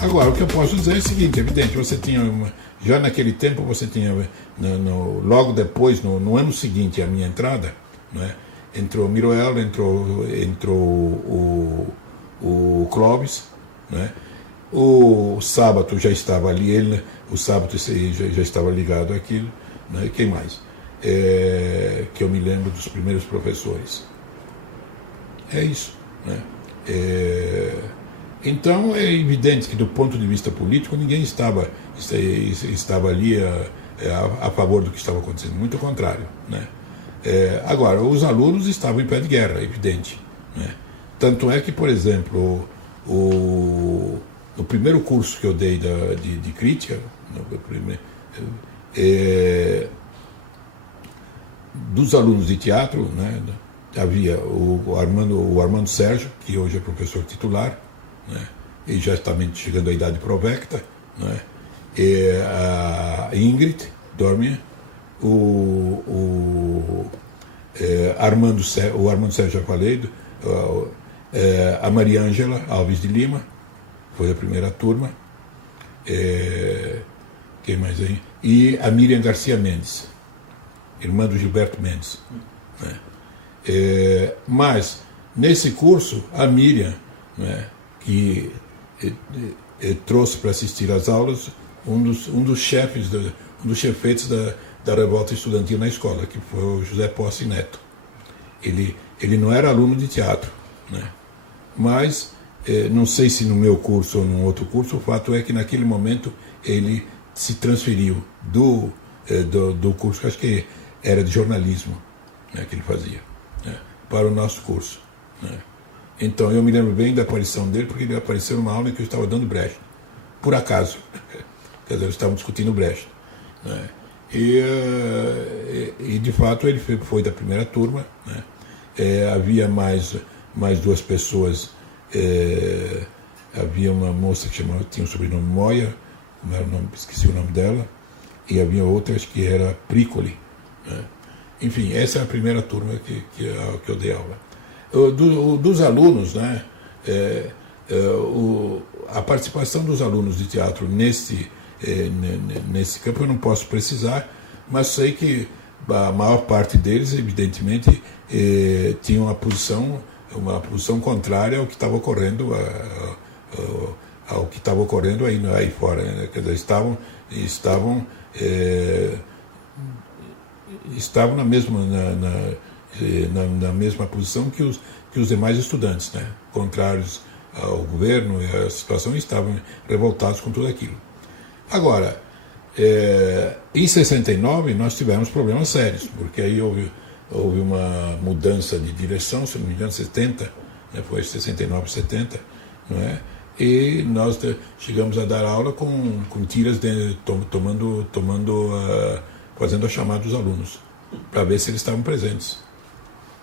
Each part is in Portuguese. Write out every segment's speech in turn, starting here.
Agora, o que eu posso dizer é o seguinte, é evidente, você tinha, já naquele tempo você tinha, logo depois, no ano seguinte à minha entrada, né, entrou Miroela, entrou o Clóvis, né, o Sábato já estava ali, o Sábato já estava ligado àquilo, né, quem mais? Que eu me lembro dos primeiros professores. É isso, né? Então é evidente que do ponto de vista político ninguém estava ali a favor do que estava acontecendo, muito ao contrário, né? Agora, os alunos estavam em pé de guerra, é evidente, né? Tanto é que, por exemplo, no primeiro curso que eu dei de crítica, dos alunos de teatro, né, havia o Armando Sérgio, que hoje é professor titular, né, e já está chegando à idade provecta, né, e a Ingrid Dorminha, o Armando Sérgio, já falei, a Maria Ângela Alves de Lima, foi a primeira turma, quem mais aí? E a Miriam Garcia Mendes, irmã do Gilberto Mendes, né? Mas nesse curso a Miriam, né, que trouxe para assistir às aulas um dos chefeitos da revolta estudantil na escola, que foi o José Posse Neto. Ele não era aluno de teatro, né? Mas não sei se no meu curso ou num outro curso, o fato é que naquele momento ele se transferiu do curso, que acho que era de jornalismo, né, que ele fazia, né, para o nosso curso, né. Então eu me lembro bem da aparição dele, porque ele apareceu numa aula em que eu estava dando Brecht, por acaso, quer dizer, estavam discutindo Brecht, né. E de fato ele foi da primeira turma, né. Havia mais duas pessoas, havia uma moça que tinha o sobrenome Moya, como era o nome, esqueci o nome dela, e havia outra, acho que era Pricoli, né? Enfim, essa é a primeira turma que eu dei aula. Dos alunos, né, a participação dos alunos de teatro nesse campo eu não posso precisar, mas sei que a maior parte deles, evidentemente, tinha uma posição contrária ao que estava ocorrendo, ao que estava ocorrendo aí fora, né? Quer dizer, estavam na mesma posição que os demais estudantes, né? Contrários ao governo e à situação, estavam revoltados com tudo aquilo. Agora, em 69 nós tivemos problemas sérios, porque aí houve uma mudança de direção, se não me engano, 70, né? Foi 69, 70, não é? E nós chegamos a dar aula com tiras fazendo a chamada dos alunos, para ver se eles estavam presentes.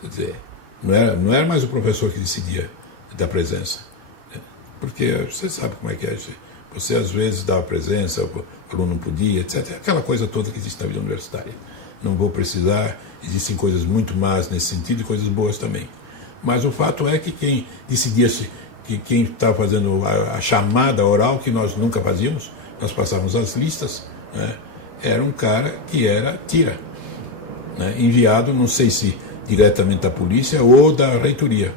Quer dizer, não era mais o professor que decidia da presença, né? Porque você sabe como é que é. Você às vezes dava presença, o aluno não podia, etc. Aquela coisa toda que existe na vida universitária. Não vou precisar, existem coisas muito más nesse sentido e coisas boas também. Mas o fato é que quem decidia que quem estava fazendo a chamada oral, que nós nunca fazíamos, nós passávamos as listas, né, era um cara que era tira, né, enviado, não sei se diretamente da polícia ou da reitoria,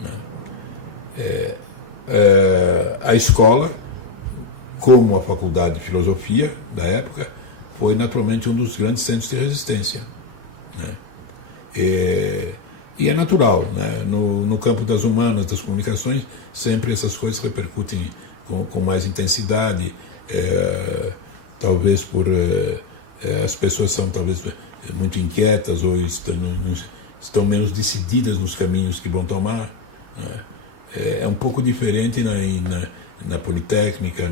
né. A escola, como a faculdade de filosofia da época, foi naturalmente um dos grandes centros de resistência, né. E é natural, né? No campo das humanas, das comunicações, sempre essas coisas repercutem com mais intensidade, talvez por as pessoas são talvez muito inquietas ou estão menos decididas nos caminhos que vão tomar, né? É um pouco diferente na Politécnica,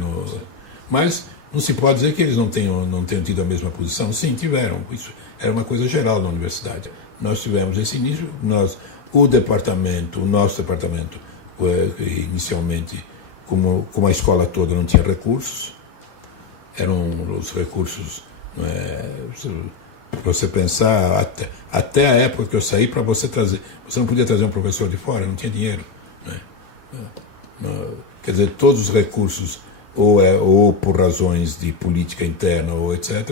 mas não se pode dizer que eles não tenham tido a mesma posição. Sim, tiveram. Isso era uma coisa geral na universidade. Nós tivemos esse início, o nosso departamento, inicialmente, como a escola toda não tinha recursos, eram os recursos, você pensar, até a época que eu saí, para você não podia trazer um professor de fora, não tinha dinheiro. Quer dizer, todos os recursos, ou por razões de política interna, ou etc.,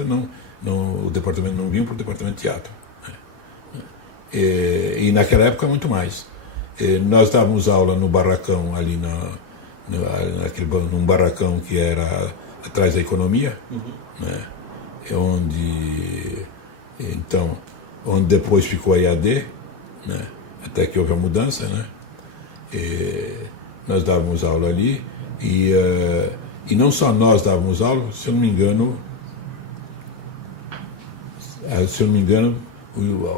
o departamento não vinha para o departamento de teatro. E naquela época, muito mais. Nós dávamos aula no barracão, ali num barracão que era atrás da economia, onde depois ficou a IAD, até que houve a mudança, nós dávamos aula ali, e não só nós dávamos aula, se eu não me engano,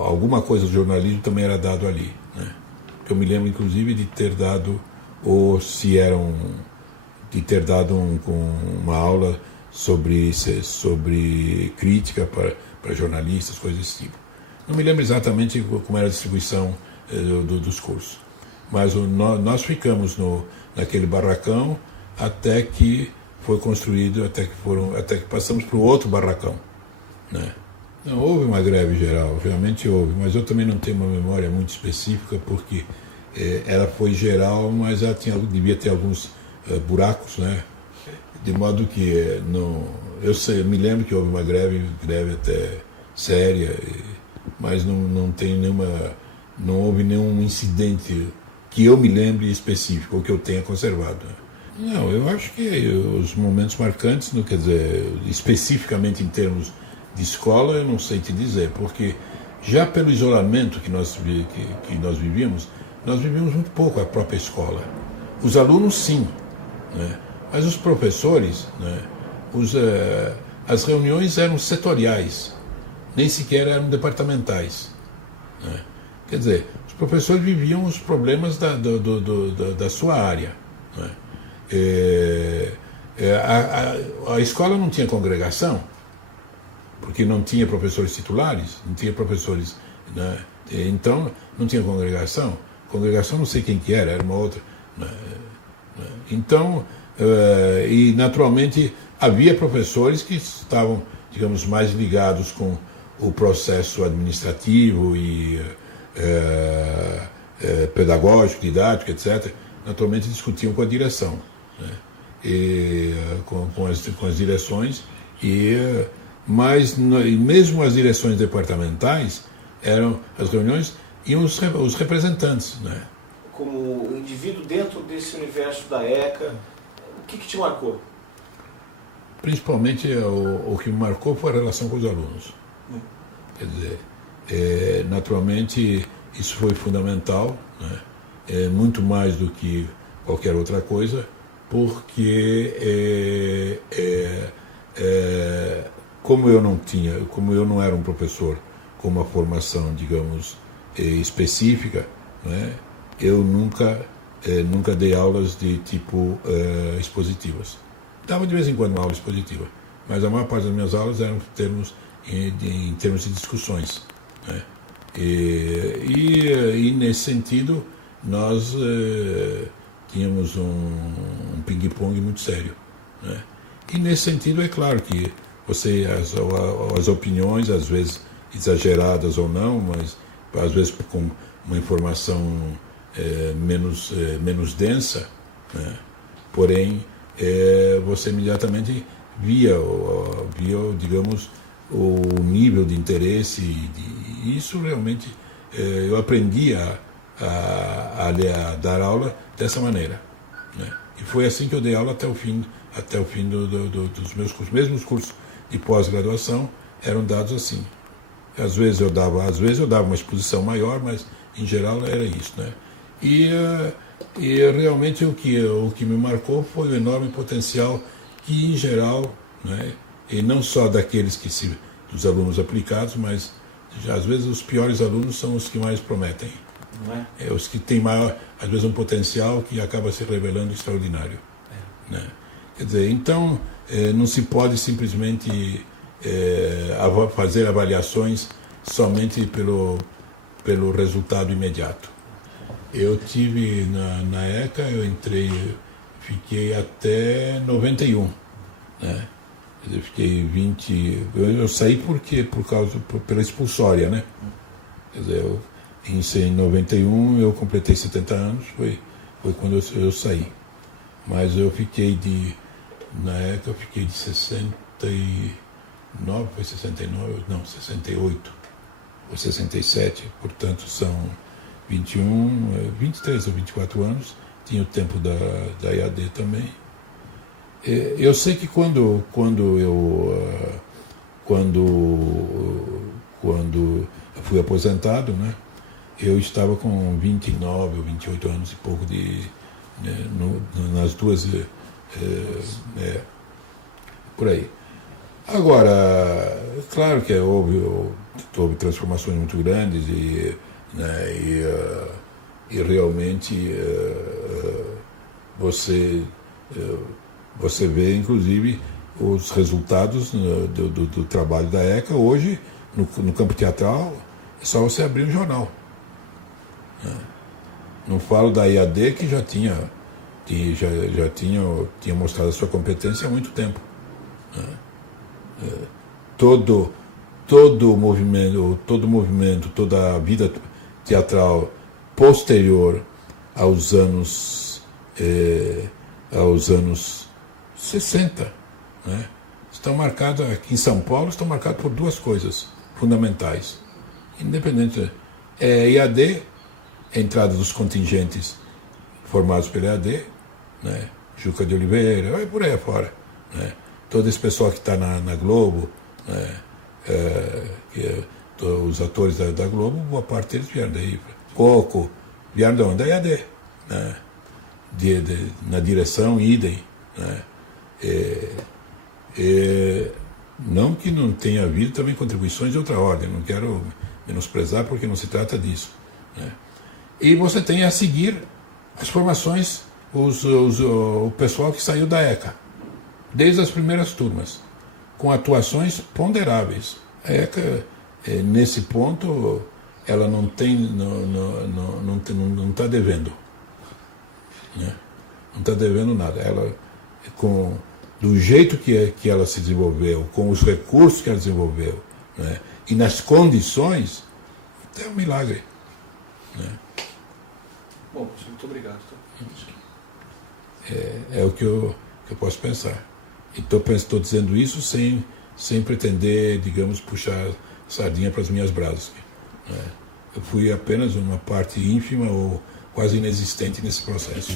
alguma coisa do jornalismo também era dado ali, porque eu me lembro inclusive de ter dado, uma aula sobre crítica para jornalistas, coisas desse tipo. Não me lembro exatamente como era a distribuição dos cursos, mas nós ficamos naquele barracão até que foi construído, até que passamos para o outro barracão, Não, houve uma greve geral, realmente houve, mas eu também não tenho uma memória muito específica, porque ela foi geral, mas ela devia ter alguns buracos, de modo que eu me lembro que houve uma greve até séria, mas não houve nenhum incidente que eu me lembre específico, ou que eu tenha conservado. Não, eu acho que os momentos marcantes, quer dizer, especificamente em termos de escola, eu não sei te dizer, porque já pelo isolamento que nós vivíamos muito pouco a própria escola. Os alunos, sim, mas os professores, as reuniões eram setoriais, nem sequer eram departamentais. Quer dizer, os professores viviam os problemas da sua área. A escola não tinha congregação, porque não tinha professores titulares, não tinha professores, então não tinha congregação. Congregação não sei quem que era uma outra. Então, e naturalmente havia professores que estavam, digamos, mais ligados com o processo administrativo e pedagógico, didático, etc. Naturalmente discutiam com a direção, e com as direções, mas mesmo as direções departamentais, as reuniões, iam os representantes. Como indivíduo dentro desse universo da ECA, o que te marcou? Principalmente o que me marcou foi a relação com os alunos. Quer dizer, naturalmente isso foi fundamental, muito mais do que qualquer outra coisa, porque como eu não era um professor com uma formação, digamos, específica, eu nunca dei aulas de tipo expositivas. Dava de vez em quando uma aula expositiva, mas a maior parte das minhas aulas eram em termos de discussões. E nesse sentido, nós tínhamos um ping-pong muito sério. E nesse sentido, é claro que as opiniões, às vezes exageradas ou não, mas às vezes com uma informação menos densa, porém você imediatamente via, digamos, o nível de interesse, e isso realmente eu aprendi a dar aula dessa maneira. E foi assim que eu dei aula até o fim dos meus cursos. Mesmo os cursos de pós-graduação eram dados assim. Às vezes eu dava uma exposição maior, mas em geral era isso, E realmente o que me marcou foi o enorme potencial que, em geral, e não só dos alunos aplicados, mas às vezes os piores alunos são os que mais prometem. Os que têm maior, às vezes, um potencial que acaba se revelando extraordinário. né? Quer dizer, então não se pode simplesmente fazer avaliações somente pelo resultado imediato. Eu tive na ECA, fiquei até 91, né? Quer dizer, fiquei 20. Eu saí pela expulsória, né? Quer dizer, em 91 eu completei 70 anos, foi quando eu saí. Mas eu fiquei na ECA eu fiquei de 69, foi 69, não, 68 ou 67, portanto são 23 ou 24 anos, tinha o tempo da EAD também. Eu sei que quando eu fui aposentado, né, eu estava com 29 ou 28 anos e pouco nas duas, por aí. Agora, claro que houve transformações muito grandes e realmente você vê, inclusive, os resultados do trabalho da ECA hoje no campo teatral. É só você abrir um jornal. Não falo da EAD, que já tinha mostrado a sua competência há muito tempo. Todo o movimento, toda a vida teatral posterior aos anos 60, né, estão marcados, aqui em São Paulo, estão marcados por duas coisas fundamentais. Independente, EAD, a entrada dos contingentes formados pela EAD, né, Juca de Oliveira, por aí afora, né, todo esse pessoal que está na Globo, né, os atores da Globo, boa parte deles vieram daí. Coco, vieram de onde? Da EAD, né, na direção, idem, né. Não que não tenha havido também contribuições de outra ordem, não quero menosprezar porque não se trata disso, né. E você tem a seguir as formações, o pessoal que saiu da ECA, desde as primeiras turmas, com atuações ponderáveis. A ECA, nesse ponto, ela não está devendo, né? Não está devendo nada. Ela, do jeito que ela se desenvolveu, com os recursos que ela desenvolveu, né, e nas condições, é um milagre, né? Bom, muito obrigado. É o que eu posso pensar. Então, estou dizendo isso sem pretender, digamos, puxar sardinha para as minhas brasas, né? Eu fui apenas uma parte ínfima ou quase inexistente nesse processo.